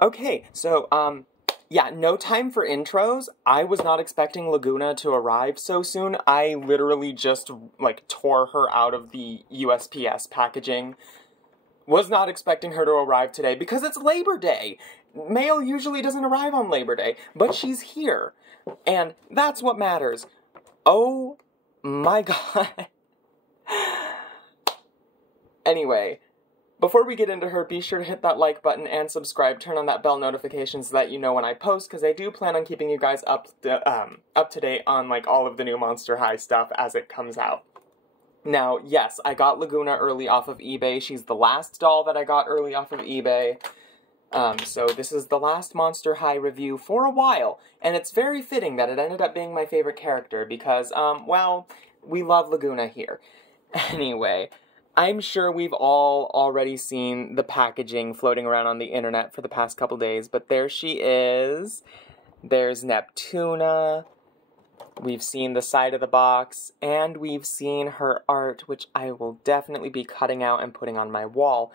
Okay, so, yeah, no time for intros. I was not expecting Lagoona to arrive so soon. I literally just, like, tore her out of the USPS packaging. Was not expecting her to arrive today because it's Labor Day. Mail usually doesn't arrive on Labor Day, but she's here. And that's what matters. Oh my god. Anyway, before we get into her, be sure to hit that like button and subscribe. Turn on that bell notification so that you know when I post, because I do plan on keeping you guys up to date on, like, all of the new Monster High stuff as it comes out. Now, yes, I got Lagoona early off of eBay. She's the last doll that I got early off of eBay. So this is the last Monster High review for a while, and it's very fitting that it ended up being my favorite character because, well, we love Lagoona here. Anyway, I'm sure we've all already seen the packaging floating around on the internet for the past couple days, but there she is. There's Neptuna. We've seen the side of the box, and we've seen her art, which I will definitely be cutting out and putting on my wall.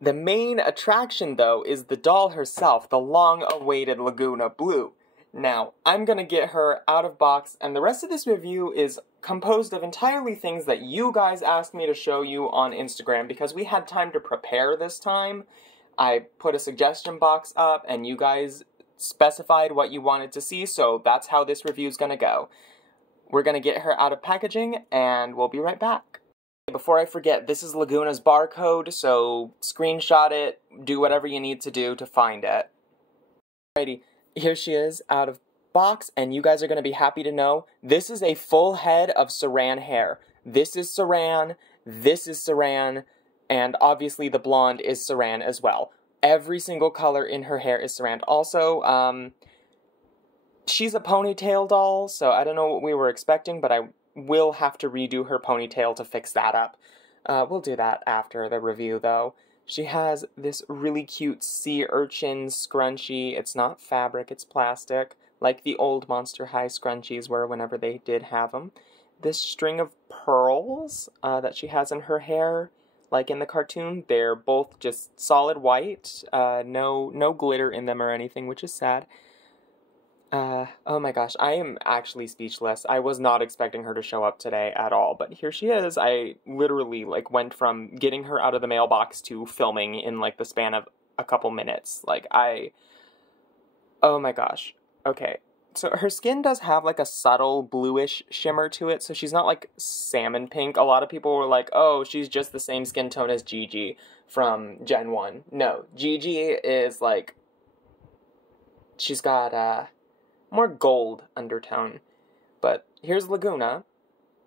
The main attraction, though, is the doll herself, the long-awaited Lagoona Blue. Now, I'm gonna get her out of box, and the rest of this review is composed of entirely things that you guys asked me to show you on Instagram, because we had time to prepare this time. I put a suggestion box up, and you guys specified what you wanted to see, so that's how this review is gonna go. We're gonna get her out of packaging, and we'll be right back. Before I forget, this is Lagoona's barcode, so screenshot it, do whatever you need to do to find it. Alrighty, here she is out of box, and you guys are gonna be happy to know this is a full head of Saran hair. This is Saran, and obviously the blonde is Saran as well. Every single color in her hair is Saran. Also, she's a ponytail doll, so I don't know what we were expecting, but I will have to redo her ponytail to fix that up. We'll do that after the review, though. She has this really cute sea urchin scrunchie. It's not fabric, it's plastic, like the old Monster High scrunchies were whenever they did have them. This string of pearls that she has in her hair, like in the cartoon, they're both just solid white, no glitter in them or anything, which is sad. Oh my gosh, I am actually speechless. I was not expecting her to show up today at all, but here she is. I literally, like, went from getting her out of the mailbox to filming in, like, the span of a couple minutes. Like, oh my gosh. Okay, so her skin does have, like, a subtle bluish shimmer to it, so she's not, like, salmon pink. A lot of people were like, oh, she's just the same skin tone as Gigi from Gen 1. No, Gigi is, like, she's got, more gold undertone. But here's Lagoona.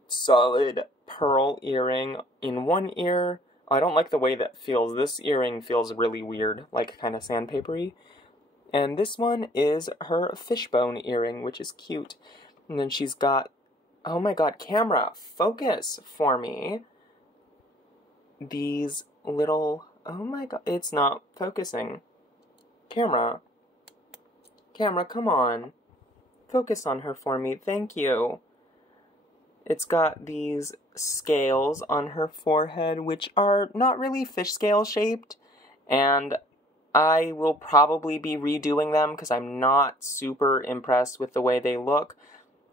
Solid pearl earring in one ear. I don't like the way that feels. This earring feels really weird, like kind of sandpapery. And this one is her fishbone earring, which is cute. And then she's got, oh my god, camera, focus for me. These little, oh my god, it's not focusing. Camera, come on. Focus on her for me, thank you. It's got these scales on her forehead, which are not really fish scale shaped, and I will probably be redoing them because I'm not super impressed with the way they look.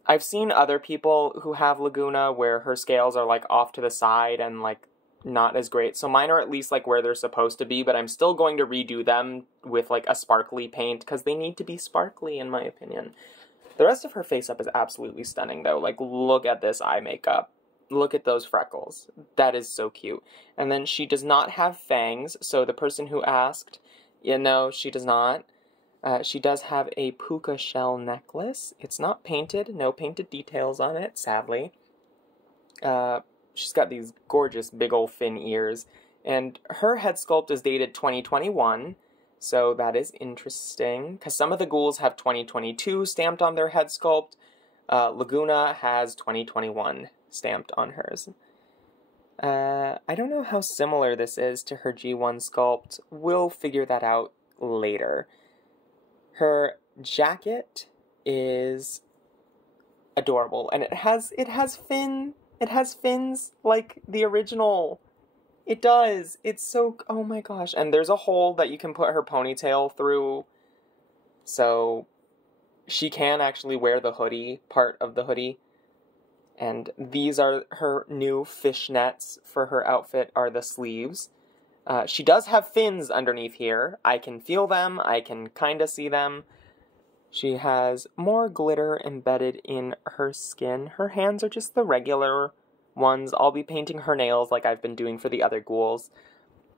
I've seen other people who have Lagoona where her scales are, like, off to the side and, like, not as great. So mine are at least, like, where they're supposed to be, but I'm still going to redo them with, like, a sparkly paint because they need to be sparkly, in my opinion. The rest of her face-up is absolutely stunning, though. Like, look at this eye makeup. Look at those freckles. That is so cute. And then she does not have fangs, so the person who asked, yeah, no, she does not. She does have a puka shell necklace. It's not painted. No painted details on it, sadly. She's got these gorgeous big ol' fin ears. And her head sculpt is dated 2021. So that is interesting, because some of the ghouls have 2022 stamped on their head sculpt. Lagoona has 2021 stamped on hers. I don't know how similar this is to her G1 sculpt. We'll figure that out later. Her jacket is adorable, and it has fins like the original It does. It's so, oh my gosh. And there's a hole that you can put her ponytail through. So she can actually wear the hoodie, part of the hoodie. And these are her new fishnets for her outfit, are the sleeves. She does have fins underneath here. I can feel them. I can kind of see them. She has more glitter embedded in her skin. Her hands are just the regular ones. I'll be painting her nails like I've been doing for the other ghouls.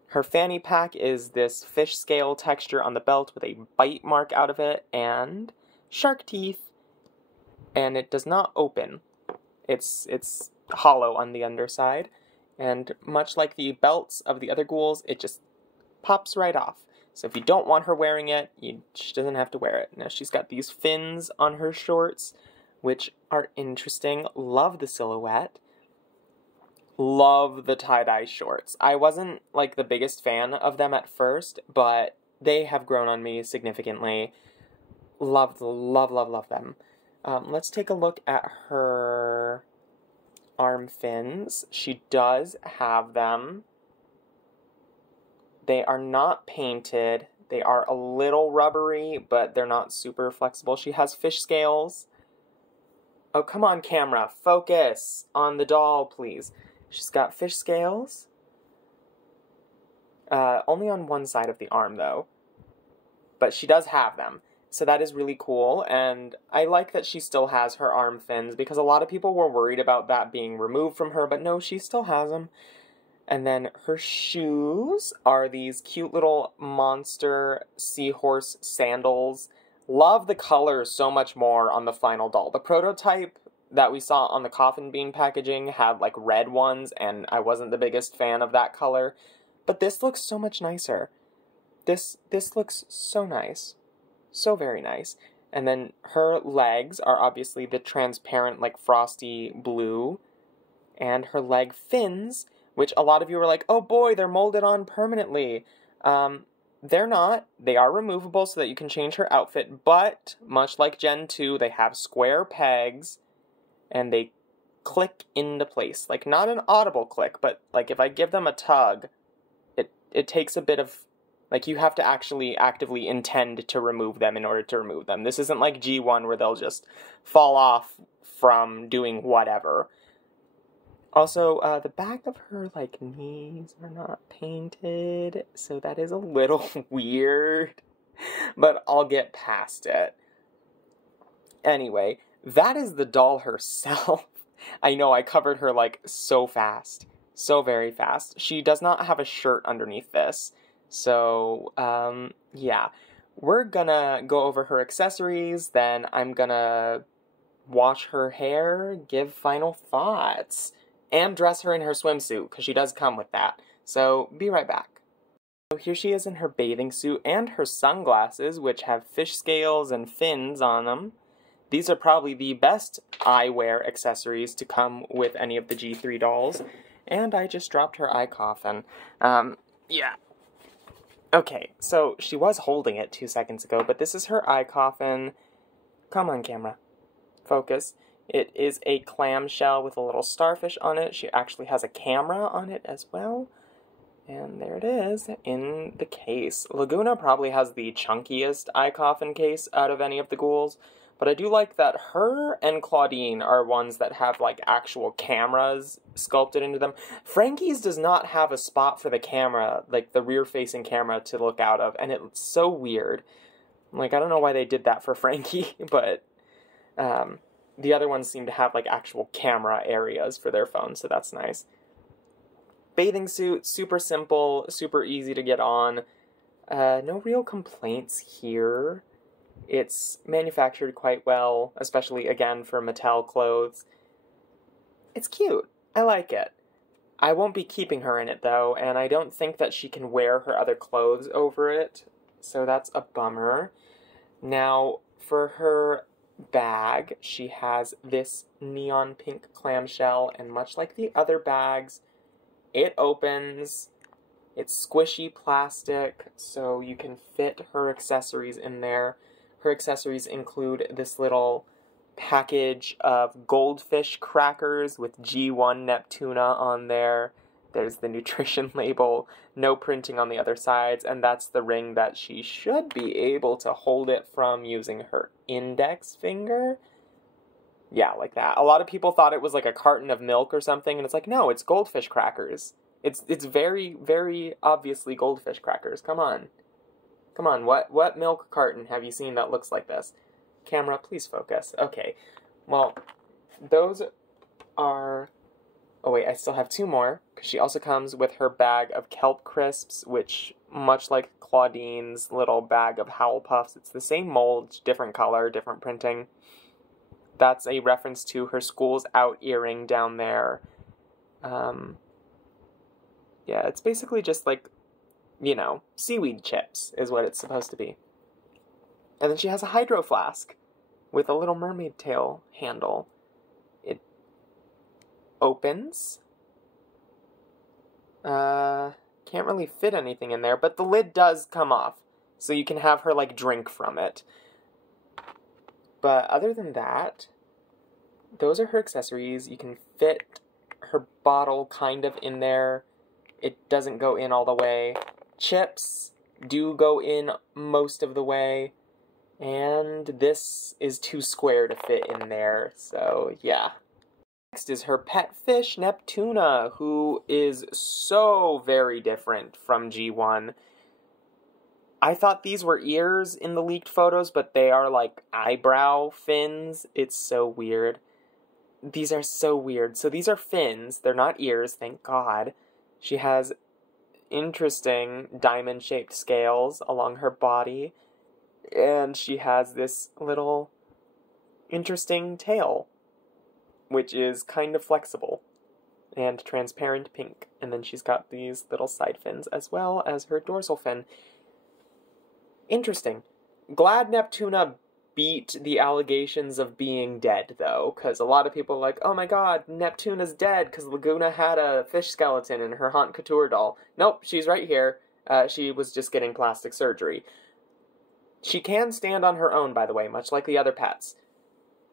Her fanny pack is this fish scale texture on the belt with a bite mark out of it and shark teeth. And it does not open. It's hollow on the underside. And much like the belts of the other ghouls, it just pops right off. So if you don't want her wearing it, she doesn't have to wear it. Now she's got these fins on her shorts, which are interesting. Love the silhouette. Love the tie-dye shorts. I wasn't like the biggest fan of them at first, but they have grown on me significantly. Love them. Let's take a look at her arm fins. She does have them. They are not painted. They are a little rubbery, but they're not super flexible. She has fish scales. Oh, come on, camera. Focus on the doll, please. She's got fish scales. Only on one side of the arm, though. But she does have them. So that is really cool, and I like that she still has her arm fins, because a lot of people were worried about that being removed from her, but no, she still has them. And then her shoes are these cute little monster seahorse sandals. Love the colors so much more on the final doll. The prototype that we saw on the Coffin bean packaging had like red ones, and I wasn't the biggest fan of that color. But this looks so much nicer. This looks so nice. So very nice. And then her legs are obviously the transparent, like, frosty blue. And her leg fins, which a lot of you were like, oh boy, they're molded on permanently. They're not. They are removable so that you can change her outfit. But, much like Gen 2, they have square pegs. And they click into place. Like, not an audible click, but, like, if I give them a tug, it takes a bit of... Like, you have to actually actively intend to remove them in order to remove them. This isn't like G1 where they'll just fall off from doing whatever. Also, the back of her, like, knees are not painted, so that is a little weird. But I'll get past it. Anyway, that is the doll herself. I know, I covered her, like, so fast. So very fast. She does not have a shirt underneath this. So, yeah, we're gonna go over her accessories, then I'm gonna wash her hair, give final thoughts, and dress her in her swimsuit, because she does come with that. So, be right back. So here she is in her bathing suit and her sunglasses, which have fish scales and fins on them. These are probably the best eyewear accessories to come with any of the G3 dolls. And I just dropped her eye coffin. Yeah. Okay, so she was holding it 2 seconds ago, but this is her eye coffin. Come on, camera. Focus. It is a clamshell with a little starfish on it. She actually has a camera on it as well. And there it is in the case. Lagoona probably has the chunkiest eye coffin case out of any of the ghouls. But I do like that her and Claudine are ones that have, like, actual cameras sculpted into them. Frankie's does not have a spot for the camera, like, the rear-facing camera to look out of, and it's so weird. Like, I don't know why they did that for Frankie, but the other ones seem to have, like, actual camera areas for their phones, so that's nice. Bathing suit, super simple, super easy to get on. No real complaints here. It's manufactured quite well, especially, again, for Mattel clothes. It's cute. I like it. I won't be keeping her in it, though, and I don't think that she can wear her other clothes over it, so that's a bummer. Now, for her bag, she has this neon pink clamshell, and much like the other bags, it opens. It's squishy plastic, so you can fit her accessories in there. Her accessories include this little package of goldfish crackers with G1 Neptuna on there, There's the nutrition label, no printing on the other sides, and that's the ring that she should be able to hold it from using her index finger. Yeah, like that. A lot of people thought it was like a carton of milk or something, and it's like, no, it's goldfish crackers. It's very, very obviously goldfish crackers. Come on. Come on, what milk carton have you seen that looks like this? Camera, please focus. Okay, well, those are... Oh wait, I still have two more, because she also comes with her bag of kelp crisps, which, much like Claudine's little bag of Howl Puffs, it's the same mold, different color, different printing. That's a reference to her school's out earring down there. Yeah, it's basically just like, you know, seaweed chips is what it's supposed to be. And then she has a hydro flask with a little mermaid tail handle. It opens. Can't really fit anything in there, but the lid does come off, so you can have her, like, drink from it. But other than that, those are her accessories. You can fit her bottle kind of in there. It doesn't go in all the way. Chips do go in most of the way. And this is too square to fit in there, so yeah. Next is her pet fish, Neptuna, who is so very different from G1. I thought these were ears in the leaked photos, but they are like eyebrow fins. It's so weird. These are so weird. So these are fins. They're not ears, thank God. She has interesting diamond-shaped scales along her body. And she has this little interesting tail, which is kind of flexible and transparent pink. And then she's got these little side fins as well as her dorsal fin. Interesting. Glad Neptuna beat the allegations of being dead, though, because a lot of people are like, oh my god, Neptuna's dead because Lagoona had a fish skeleton in her Haute Couture doll. Nope, she's right here. She was just getting plastic surgery. She can stand on her own, by the way, much like the other pets.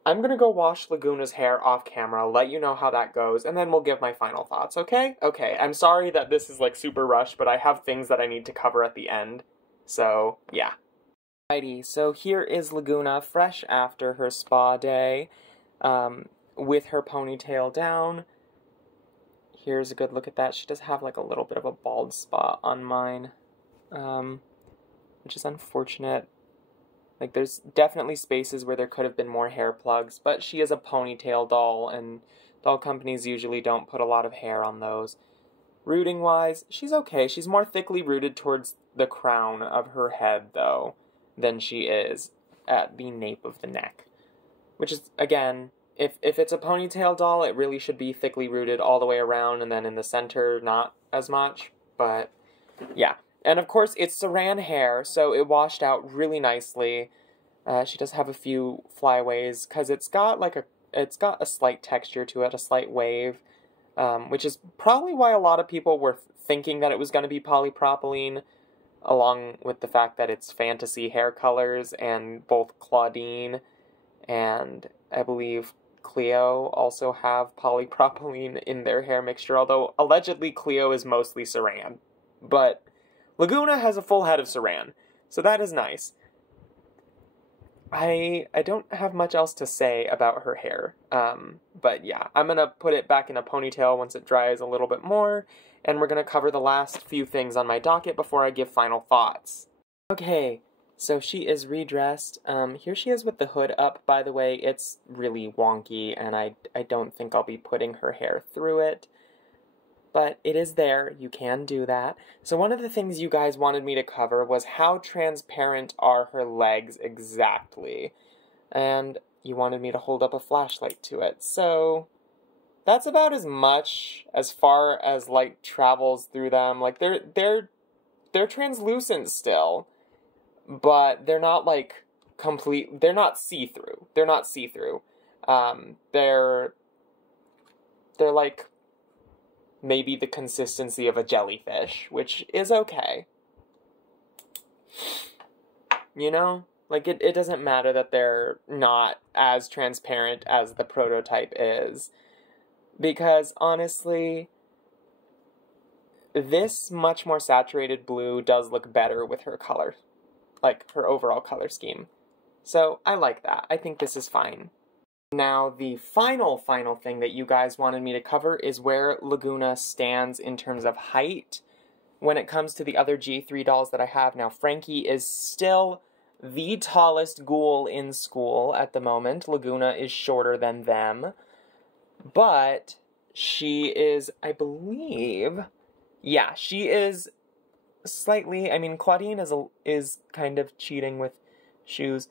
I'm gonna go wash Lagoona's hair off camera, let you know how that goes, and then we'll give my final thoughts, okay? Okay, I'm sorry that this is, like, super rushed, but I have things that I need to cover at the end. So, yeah. Alrighty, so here is Lagoona, fresh after her spa day, with her ponytail down. Here's a good look at that. She does have, like, a little bit of a bald spot on mine, which is unfortunate. Like, there's definitely spaces where there could have been more hair plugs, but she is a ponytail doll, and doll companies usually don't put a lot of hair on those. Rooting-wise, she's okay. She's more thickly rooted towards the crown of her head, though, than she is at the nape of the neck. Which is, again, if it's a ponytail doll, it really should be thickly rooted all the way around, and then in the center, not as much. But, yeah. And of course, it's saran hair, so it washed out really nicely. She does have a few flyaways, because it's got a slight texture to it, a slight wave, which is probably why a lot of people were thinking that it was going to be polypropylene, along with the fact that it's fantasy hair colors, and both Claudine and, I believe, Cleo also have polypropylene in their hair mixture, although allegedly Cleo is mostly saran. But Lagoona has a full head of saran, so that is nice. I don't have much else to say about her hair, but yeah, I'm gonna put it back in a ponytail once it dries a little bit more, and we're gonna cover the last few things on my docket before I give final thoughts. Okay, so she is redressed. Here she is with the hood up, by the way. It's really wonky, and I don't think I'll be putting her hair through it. But it is there, you can do that. So one of the things you guys wanted me to cover was how transparent are her legs exactly. And you wanted me to hold up a flashlight to it. So that's about as much as far as light travels through them. Like, they're translucent still, but they're not, like, they're not see-through. They're not see-through. They're like maybe the consistency of a jellyfish, which is okay. You know? Like, it doesn't matter that they're not as transparent as the prototype is. Because, honestly, this much more saturated blue does look better with her color, like her overall color scheme. So I like that. I think this is fine. Now, the final thing that you guys wanted me to cover is where Lagoona stands in terms of height when it comes to the other G3 dolls that I have. Now, Frankie is still the tallest ghoul in school at the moment. Lagoona is shorter than them. But she is, I believe, yeah, she is slightly, I mean, Claudine is kind of cheating with shoes.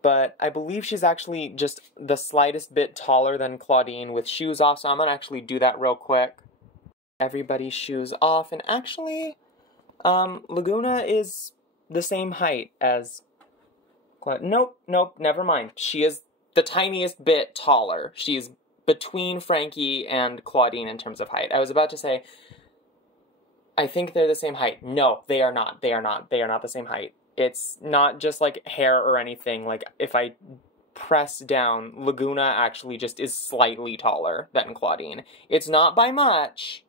But I believe she's actually just the slightest bit taller than Claudine with shoes off, so I'm going to actually do that real quick. Everybody's shoes off, and actually, Lagoona is the same height as Nope, never mind. She is the tiniest bit taller. She's between Frankie and Claudine in terms of height. I was about to say, I think they're the same height. No, they are not. They are not the same height. It's not just like hair or anything. Like, if I press down, Lagoona actually just is slightly taller than Claudine. It's not by much,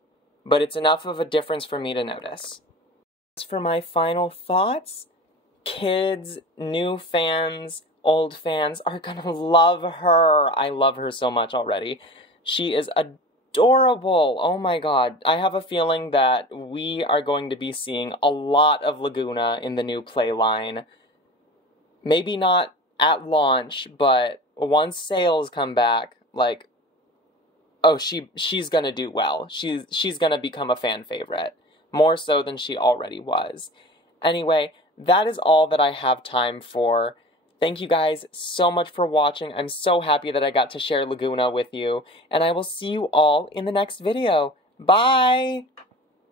but it's enough of a difference for me to notice. As for my final thoughts, kids, new fans, old fans are gonna love her. I love her so much already. She is adorable. Oh my god. I have a feeling that we are going to be seeing a lot of Lagoona in the new play line. Maybe not at launch, but once sales come back, like, oh, she's gonna do well. She's gonna become a fan favorite. More so than she already was. Anyway, that is all that I have time for. Thank you guys so much for watching. I'm so happy that I got to share Lagoona with you. And I will see you all in the next video. Bye!